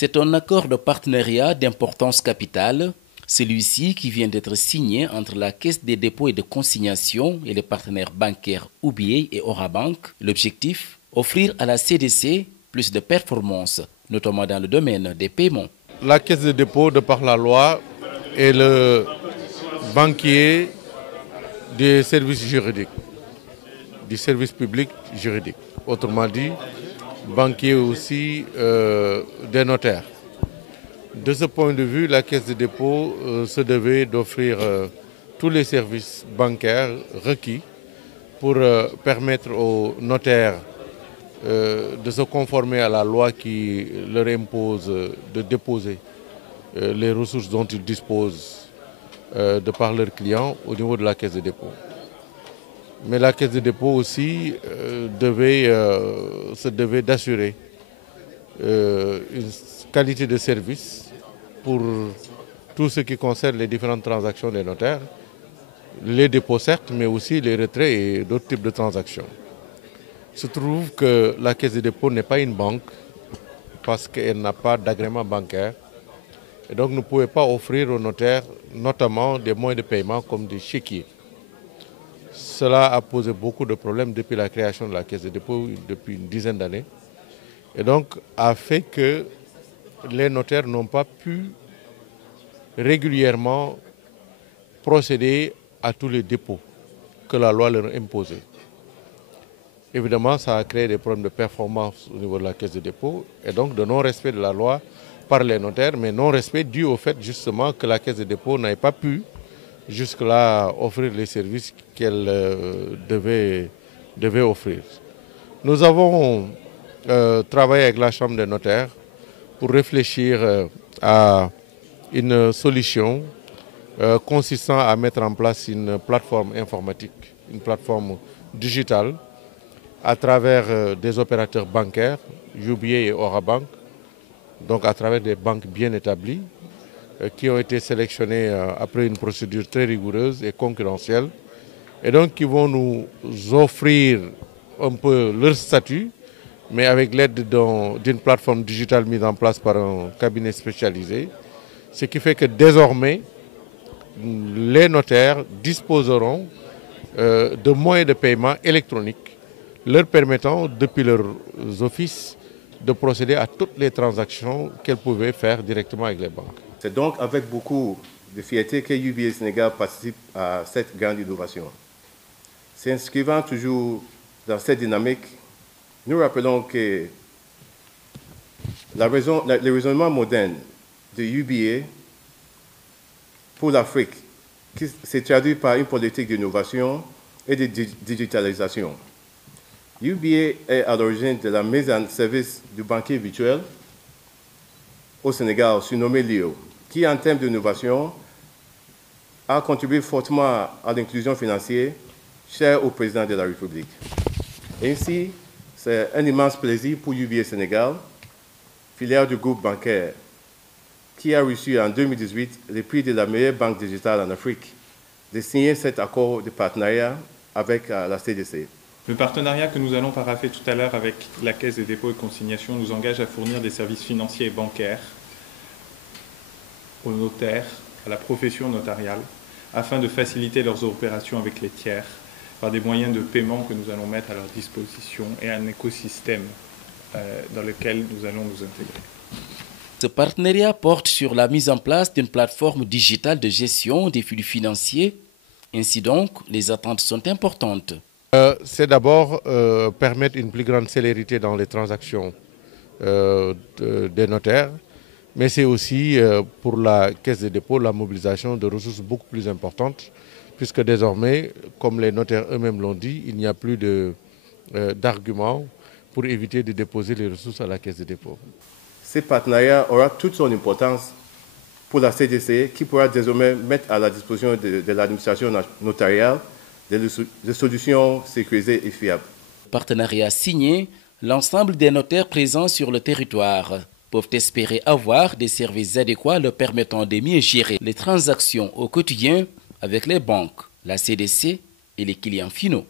C'est un accord de partenariat d'importance capitale, celui-ci qui vient d'être signé entre la Caisse des dépôts et de consignation et les partenaires bancaires UBA et Orabank. L'objectif, offrir à la CDC plus de performances, notamment dans le domaine des paiements. La Caisse des dépôts, de par la loi, est le banquier des services juridiques, du service public juridique. Autrement dit, banquier aussi des notaires. De ce point de vue, la Caisse des dépôts se devait d'offrir tous les services bancaires requis pour permettre aux notaires de se conformer à la loi qui leur impose de déposer les ressources dont ils disposent de par leurs clients au niveau de la Caisse des dépôts. Mais la Caisse des dépôts aussi se devait d'assurer une qualité de service pour tout ce qui concerne les différentes transactions des notaires, les dépôts certes, mais aussi les retraits et d'autres types de transactions. Il se trouve que la Caisse des dépôts n'est pas une banque parce qu'elle n'a pas d'agrément bancaire et donc ne pouvait pas offrir aux notaires notamment des moyens de paiement comme des chéquiers. Cela a posé beaucoup de problèmes depuis la création de la Caisse des dépôts depuis une dizaine d'années et donc a fait que les notaires n'ont pas pu régulièrement procéder à tous les dépôts que la loi leur imposait. Évidemment, ça a créé des problèmes de performance au niveau de la Caisse des dépôts et donc de non-respect de la loi par les notaires, mais non-respect dû au fait justement que la Caisse des dépôts n'avait pas pu jusque-là offrir les services qu'elle devait offrir. Nous avons travaillé avec la Chambre des notaires pour réfléchir à une solution consistant à mettre en place une plateforme informatique, une plateforme digitale à travers des opérateurs bancaires, UBA et Orabank, donc à travers des banques bien établies qui ont été sélectionnées après une procédure très rigoureuse et concurrentielle et donc qui vont nous offrir un peu leur statut, mais avec l'aide d'une plateforme digitale mise en place par un cabinet spécialisé, ce qui fait que désormais, les notaires disposeront de moyens de paiement électroniques leur permettant, depuis leurs offices, de procéder à toutes les transactions qu'elles pouvaient faire directement avec les banques. C'est donc avec beaucoup de fierté que UBA Sénégal participe à cette grande innovation. S'inscrivant toujours dans cette dynamique, nous rappelons que le raisonnement moderne de UBA pour l'Afrique, qui s'est traduit par une politique d'innovation et de digitalisation. UBA est à l'origine de la mise en service du banquier virtuel au Sénégal, surnommé LIO, qui, en termes d'innovation, a contribué fortement à l'inclusion financière chère au président de la République. Ainsi, c'est un immense plaisir pour UBA Sénégal, filiale du groupe bancaire, qui a reçu en 2018 le prix de la meilleure banque digitale en Afrique, de signer cet accord de partenariat avec la CDC. Le partenariat que nous allons parapher tout à l'heure avec la Caisse des dépôts et consignations nous engage à fournir des services financiers et bancaires aux notaires, à la profession notariale, afin de faciliter leurs opérations avec les tiers par des moyens de paiement que nous allons mettre à leur disposition et un écosystème dans lequel nous allons nous intégrer. Ce partenariat porte sur la mise en place d'une plateforme digitale de gestion des flux financiers. Ainsi donc, les attentes sont importantes. C'est d'abord permettre une plus grande célérité dans les transactions des notaires, mais c'est aussi pour la Caisse des dépôts la mobilisation de ressources beaucoup plus importantes, puisque désormais, comme les notaires eux-mêmes l'ont dit, il n'y a plus d'arguments pour éviter de déposer les ressources à la Caisse des dépôts. Ce partenariat aura toute son importance pour la CDC qui pourra désormais mettre à la disposition de l'administration notariale des solutions sécurisées et fiables. Partenariat signé, l'ensemble des notaires présents sur le territoire peuvent espérer avoir des services adéquats leur permettant de mieux gérer les transactions au quotidien avec les banques, la CDC et les clients finaux.